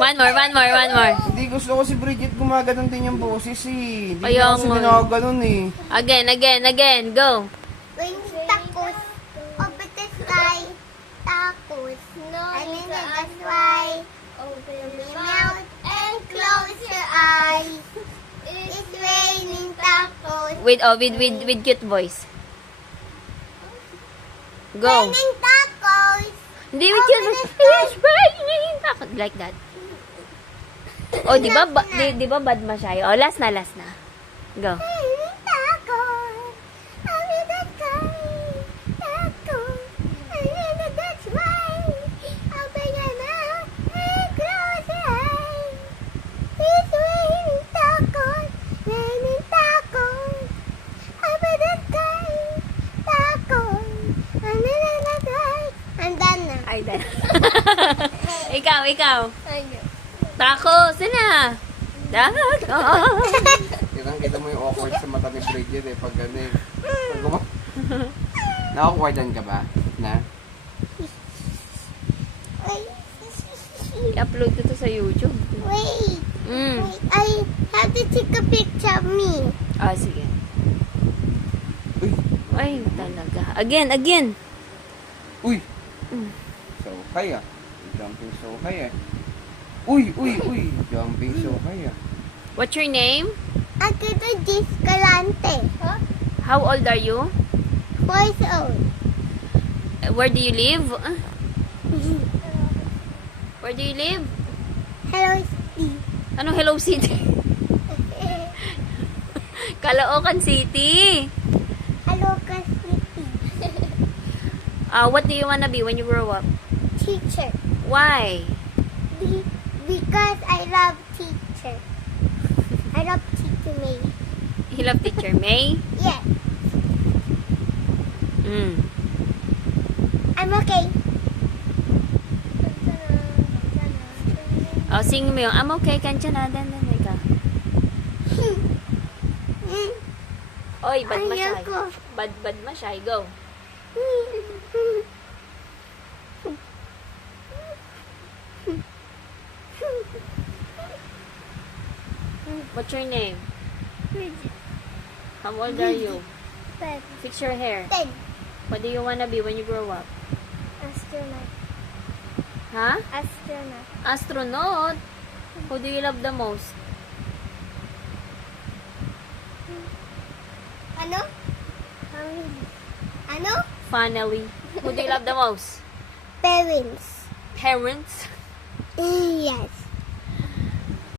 One more. Hindi gusto ko si Bridget gumaganon din yung boses eh. Hindi Ayaw niya kasi nga. ginaganon eh. Again, go. Wings tacos, open the sky, tacos. And then that's why, open your mouth and close your eyes. It's raining tacos. With cute voice. Go. Raining tacos. Hindi with cute voice. It's raining. Like that. Oh, di ba bad masyay? Oh, last na. Go. Raining tacos. Open the sky, tacos. And then that's why, open your mouth and close your eyes. It's raining tacos. Raining tacos. Open the sky, tacos. And then that's why. I'm done na. Ay, dahil. ikaw. Tacos, na. Tacos. Kitang-kita mo yung awkward sa mata ni Bridget eh. Pag ano eh. Na-awkwardan ka ba? Na? I-upload ko to sa YouTube. Wait. Mm. I have to take a picture of me. Ah, sige. Uy! Ay, talaga. Again. Uy! Mm. So high ah. Jumping so high eh. Uy! Jumping so high ah. What's your name? Akito Giscalante. How old are you? 4 years old. Where do you live? Where do you live? Hello, Steve. Anong Hello City? Caloocan City. Hello, City. What do you wanna be when you grow up? Teacher. Why? Because I love teacher. I love teacher me. You love teacher May? Yes. Mm. I'm okay. Oh, sing mo yung I'm okay, kantya na. Dan, ka. Oy, bad masyay. Ayoko. Bad masyay. Go. What's your name? How old are you? Fix your hair. 10. What do you wanna be when you grow up? Astronaut. Huh? Astronaut. Astronaut? Who do you love the most? Ano? Ano? Finally. Who do you love the most? Parents. Parents? Yes.